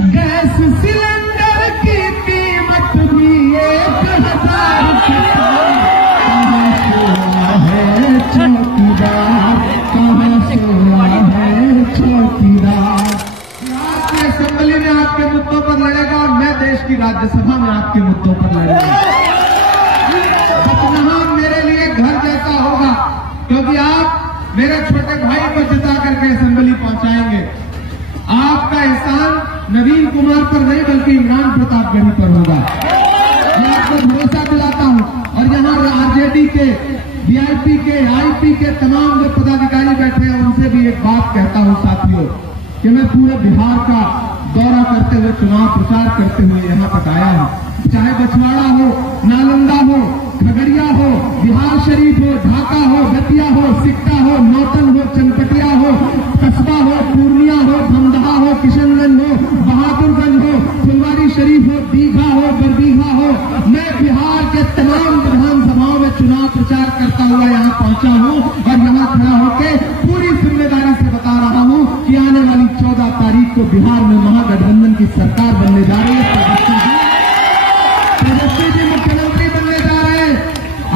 Gas cylinder की कीमत भी 1000 कहाँ सोया है चौकीदार, कहाँ सोया है चौकीदार। आपकी असेंबली में आपके मुद्दों पर लड़ेगा और मैं देश की राज्यसभा में आपके मुद्दों पर लड़ेगा। बदनाम मेरे लिए घर जैसा होगा, क्योंकि आप मेरे छोटे भाई को जिता करके असेंबली पहुंचाएंगे। आपका एहसान नवीन कुमार पर नहीं बल्कि इमरान प्रतापगढ़ी पर होगा। मैं आपको भरोसा दिलाता हूं। और यहाँ आरजेडी के, वीआईपी के, आईपी के तमाम जो पदाधिकारी बैठे हैं उनसे भी एक बात कहता हूं साथियों, कि मैं पूरे बिहार का दौरा करते हुए, चुनाव प्रचार करते हुए यहाँ तक आया हूं। चाहे बछवाड़ा हो, नालंदा हो, खगड़िया हो, बिहार शरीफ हो, ढाका हो, दतिया हो, सिक्टा हो, नौतन हो, चनपटिया हो, कस्बा हो, पूर्णिया हो, धमदाहा हो, किशनगंज हो, बहादुरगंज हो, फुलवारी शरीफ हो, दीघा हो, बरबीघा हो, मैं बिहार के तमाम विधानसभाओं में चुनाव प्रचार करता हुआ यहाँ पहुंचा हूँ और यहाँ खड़ा होकर पूरी जिम्मेदारी से बता रहा हूँ कि आने वाली 14 तारीख को बिहार में महागठबंधन की सरकार बनने जा रही है। तेजस्वी जी मुख्यमंत्री बनने जा रहे हैं।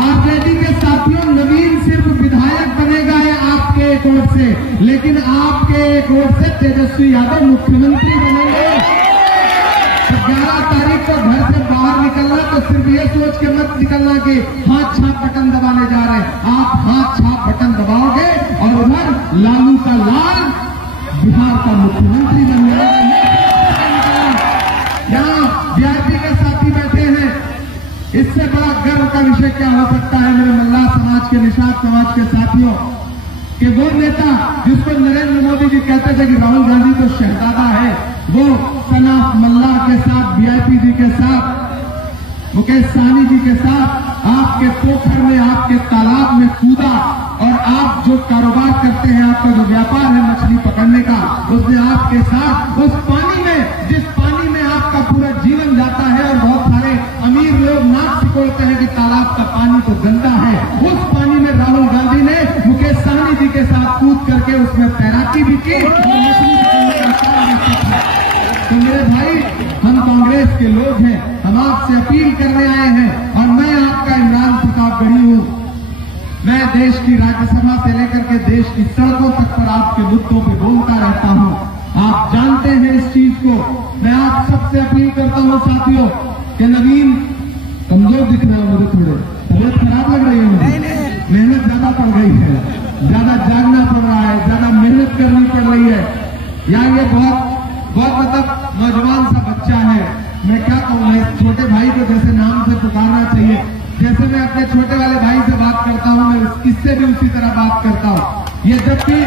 आरजेडी के साथियों, नवीन सिर्फ विधायक बनेगा है आपके एक वोट से, लेकिन आपके एक वोट से तेजस्वी यादव मुख्यमंत्री बनेंगे। 11 तारीख को घर से बाहर निकलना तो सिर्फ ये सोच के मत निकलना कि हाथ छाप बटन दबाने जा रहे हैं। आप हाथ छाप बटन दबाओगे और उधर लालू का लाल बिहार का मुख्यमंत्री बन जाएगा। यहाँ वीआईपी के साथी बैठे हैं, इससे बड़ा गर्व का विषय क्या हो सकता है मेरे मल्लाह समाज के, निषाद समाज के साथियों, कि वो नेता जिसको नरेंद्र मोदी जी कहते थे कि राहुल गांधी तो शहजादा है, वो सना मल्लाह के साथ, वीआईपी जी के साथ, मुकेश सहनी जी के साथ आपके पोखर में, आपके तालाब में कूदा और आप जो कारोबार करते हैं, आपका जो व्यापार है मछली पकड़ने का, उसने आपके साथ उस पानी में, जिस पानी में आपका पूरा जीवन जाता है और बहुत सारे अमीर लोग नाक सिकोड़ते हैं कि तालाब का पानी तो गंदा है, उस पानी में राहुल गांधी ने मुकेश सहनी जी के साथ कूद करके उसमें तैराकी भी की और मछली पकड़ने का काम भी किया। तो मेरे भाई, हम कांग्रेस के लोग हैं, हम आपसे अपील करने आए हैं और मैं आपका इमरान प्रतापगढ़ी हूं। मैं देश की राज्यसभा से लेकर के देश की सड़कों तक पर आपके मुद्दों पे बोलता रहता हूं। आप जानते हैं इस चीज को। मैं आप सबसे अपील करता हूं साथियों कि नवीन कमजोर दिख रहा है, मुझे थोड़े तबियत खराब लग रही है, मुझे मेहनत ज्यादा पड़ गई है, ज्यादा जागना पड़ रहा है, ज्यादा मेहनत करनी पड़ रही है। या ये बहुत मतलब नौजवान सा बच्चा है। मैं क्या कहूँ, छोटे भाई को जैसे नाम से पुकारना चाहिए, जैसे मैं अपने छोटे वाले भाई से बात करता हूँ, मैं इससे भी उसी तरह बात करता हूँ। ये जब भी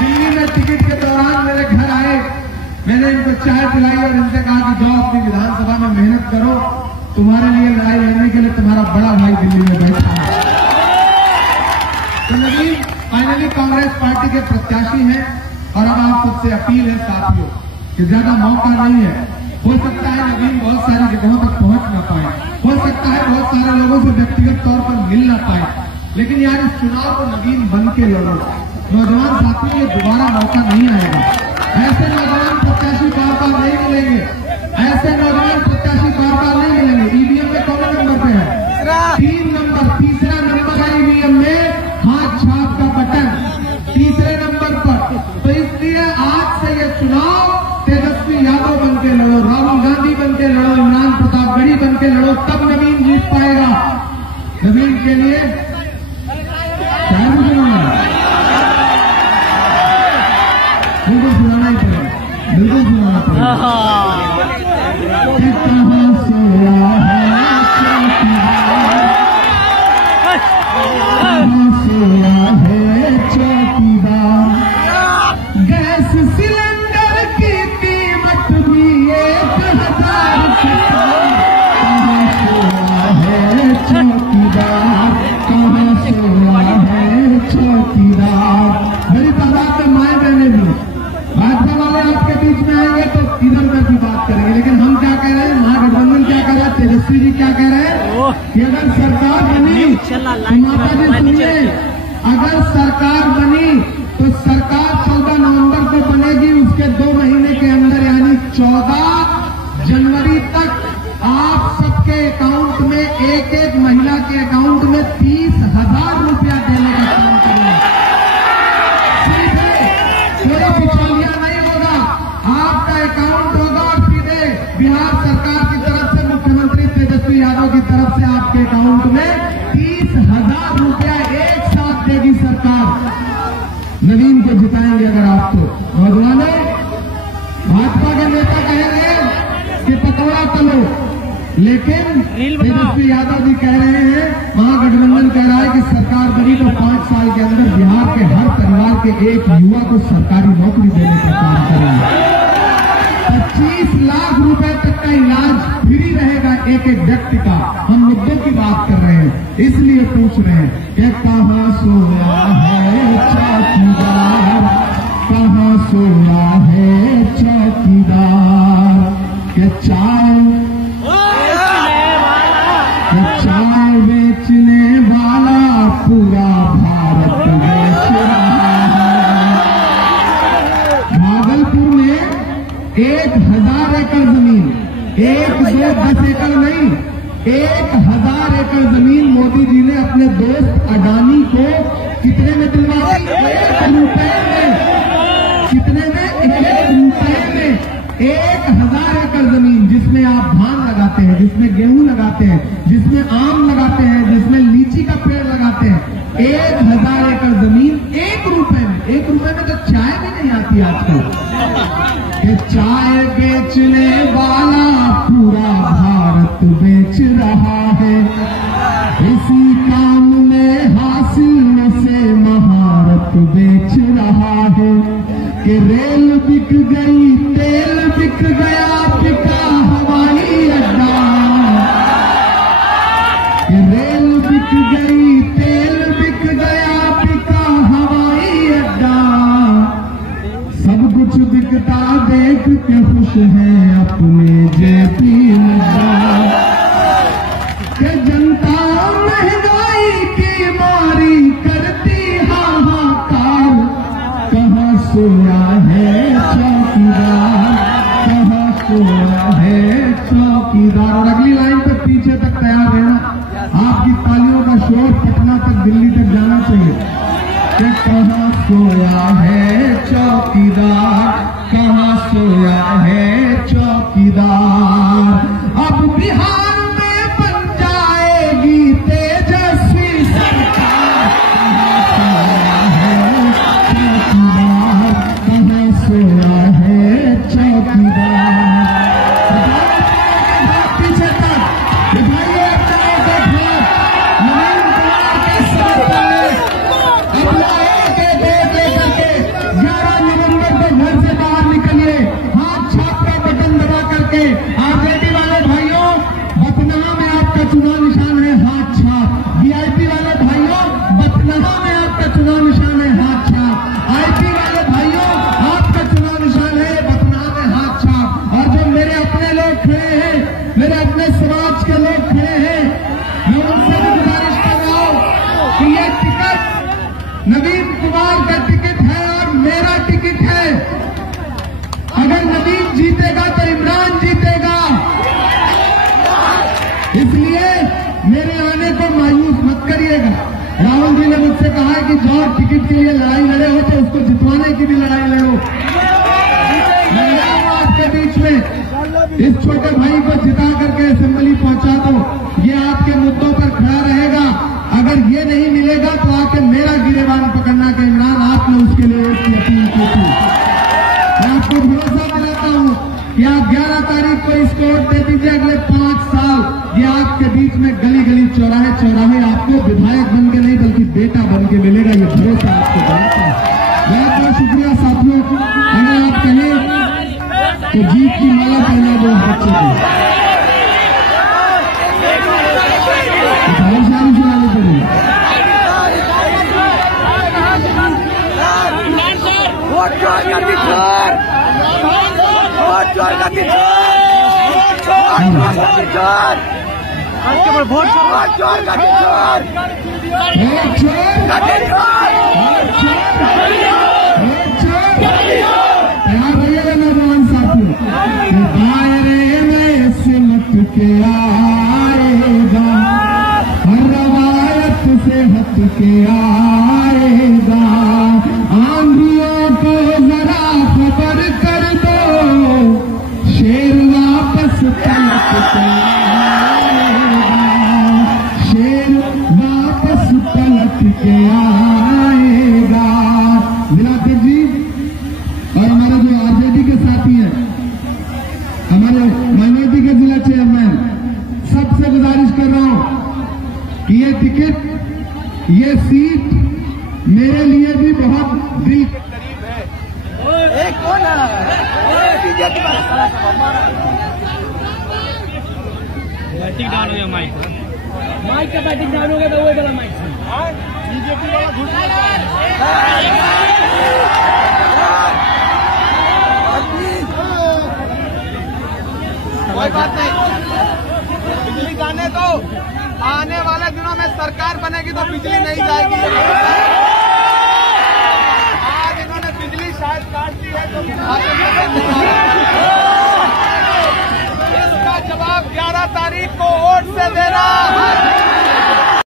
दिल्ली में टिकट के दौरान मेरे घर आए, मैंने इनको चाय पिलाई और इनसे कहा कि जाओ अपनी विधानसभा में मेहनत करो, तुम्हारे लिए लड़ाई लड़ने के लिए तुम्हारा बड़ा भाई दिल्ली में बैठा है। तो नवीन फाइनली कांग्रेस पार्टी के प्रत्याशी हैं और अब आप सबसे अपील है साथियों कि ज्यादा मौका नहीं है। हो सकता है नवीन बहुत सारी जगहों तक पहुंच ना पाए, हो सकता है बहुत सारे लोगों से व्यक्तिगत तौर पर मिल ना पाए, लेकिन यार इस चुनाव को नवीन बन के लड़ो। नौजवान साथियों, ये दोबारा मौका नहीं आएगा। ऐसे नौजवान प्रत्याशी बार बार नहीं मिलेंगे, ऐसे नौजवान प्रत्याशी बार बार नहीं मिलेंगे। ईवीएम में कौन नंबर पे है? 3 नंबर, तीसरा नंबर है ईवीएम में हाथ छाप का बटन, तीसरे नंबर पर। तो इसलिए आज से ये चुनाव तेजस्वी यादव बन के लड़ो, राहुल गांधी बन के लड़ो, इमरान प्रतापगढ़ी बन के लड़ो, तब नवीन जीत पाएगा। नवीन के लिए बिल्कुल सुनाना ही पड़ेगा, बिल्कुल सुनाना पड़ेगा। गैस सिलेंडर की कीमत भी 1000 कहाँ सोया है चौकीदार, कहाँ सोया है चौकीदार। बड़ी तादाद में माए बहने भी भाजपा वाले आपके बीच में आएंगे तो इधर उधर की बात करेंगे, लेकिन हम क्या कह रहे हैं, महागठबंधन क्या कह रहा है, तेजस्वी जी क्या कह रहे हैं कि अगर सरकार बनी, माता जी सुनिए, अगर सरकार बनी तो सरकार 14 नवंबर को बनेगी, उसके 2 महीने के अंदर यानी तक आप सबके अकाउंट में, एक एक महिला के अकाउंट में 30,000 रुपया देने का काम करेंगे। सीधे कोई बिचौलिया नहीं होगा, आपका अकाउंट होगा और सीधे बिहार सरकार की तरफ से, मुख्यमंत्री तेजस्वी यादव की तरफ से आपके अकाउंट में 30,000 रुपया एक साथ देगी सरकार। नवीन को जिताएंगे अगर आप तो। नौजवानों, भाजपा के नेता कह रहे हैं कि पकौड़ा तलो, लेकिन तेजस्वी यादव जी कह रहे हैं, महागठबंधन कह रहा है कि सरकार बनी तो 5 साल के अंदर बिहार के हर परिवार के एक युवा को सरकारी नौकरी देने का काम करेंगे। 25 लाख रुपए तक का इलाज फ्री रहेगा एक एक व्यक्ति का। हम मुद्दों की बात कर रहे हैं, इसलिए पूछ रहे हैं कि कहाँ सोया है चौकीदार, कहाँ सोया है चौकीदार, के चाय बेचने वाला पूरा भारत बेच रहा है। भागलपुर में 1,000 एकड़ जमीन, 1, 2, 10 एकड़ नहीं, 1,000 एकड़ जमीन मोदी जी ने अपने दोस्त अडानी को कितने में दिलवा दी? 1 रुपए में। कितने में? 1 रुपए में 1,000 एकड़ जमीन, जिसमें आप धान लगाते हैं, जिसमें गेहूं लगाते हैं, जिसमें आम लगाते हैं, जिसमें लीची का पेड़ लगाते हैं। 1,000 एकड़ जमीन 1 रुपए में। 1 रुपए में तो चाय भी नहीं आती आजकल। चाय बेचने वाला पूरा भारत बेच रहा है, इसी काम में हासिल से महारत बेच रहा है। कि रेल बिक गई, तेल बिक गया, बिका हवाई अड्डा। कि रेल बिक गई, तेल बिक गया, बिका हवाई अड्डा। सब कुछ बिकता देख के खुश है अपने जेपी नड्डा। कि जनता महंगाई की मारी करती हाहाकार, कहाँ सोया है चौकीदार, कहाँ सोया है चौकीदार। और अगली लाइन पे पीछे तक तैयार रहना, आपकी तालियों का शोर पटना तक, दिल्ली तक जाना चाहिए। कि कहाँ सोया है चौकीदार, कहाँ सोया है चौकीदार। अब बिहार में बन जाएगी तेजस्वी सरकार, कहाँ सोया है चौकीदार। पीछे तक दिखाइए अपना नवीन कुमार के साथ अपना एक लेकर के 11 नवंबर को घर से बाहर निकलिए, हाथ छाप का बटन दबा करके। आरजेडी वाले भाइयों, बथनाहा में आपका चुनाव निशान है हाथ छाप। वीआईपी वाले भाइयों, बथनाहा में आपका चुनाव निशान है हाथ छाप। आईपी वाले भाइयों, आपका चुनाव निशान है बथनाहा में हाथ छाप। और जो मेरे अपने लोग खड़े हैं, मेरे अपने समाज के लोग खड़े हैं, मैं उनसे भी गुजारिश कर रहा हूं कि ये टिकट नवीन कुमार का टिकट है और मेरा टिकट है। अगर नवीन जीतेगा तो इमरान जीतेगा, इसलिए मेरे आने को मायूस मत करिएगा। राहुल जी ने मुझसे कहा है कि जो टिकट के लिए लड़ाई लड़े हो तो उसको जितवाने की भी लड़ाई लड़ो। मैं आपके बीच में इस छोटे भाई को जिता करके असेंबली पहुंचा दो, ये आपके मुद्दों पर खड़ा रहेगा। अगर ये नहीं मिलेगा तो आके मेरा गिरेबान पकड़ना के इमरान, आपने उसके लिए इसकी अपील की थी। मैं आपको भरोसा दिलाता हूं कि आप 11 तारीख को इसको वोट दे दीजिए। अगले 5 साल ये आपके बीच में गली गली, चौराहे चौराहे आपको विधायक बन के नहीं बल्कि बेटा बन के मिलेगा, ये भरोसा आपको दिलाता हूं। बहुत बहुत शुक्रिया साथियों। अगर आप कहें तो जीत की माला पहना दो बच्चे को, भाईचारी सुनाने के लिए। तैयार रहिएगा नौजवान साथियों। दायरे में से के आएगा, हर रवायत से हट के आएगा। आंधियों को जरा खबर कर दो, शेर वापस पलट के आएगा, शेर वापस पलट के आएगा। जिलाध्यक्ष जी और हमारे जो आरजेडी के साथी हैं, हमारे माइनॉरिटी के जिला चेयरमैन, सबसे गुजारिश कर रहा हूं कि ये टिकट, ये सीट मेरे लिए भी बहुत दिल के करीब है। एक कौन बैटिंग डाउन हो गया, माइक का बैटिंग डाउन हो गया, तो वो वाला माइक बीजेपी वाला घुस कोई बात नहीं, बिजली जाने दो, आने वाले दिनों में सरकार बनेगी तो बिजली नहीं जाएगी।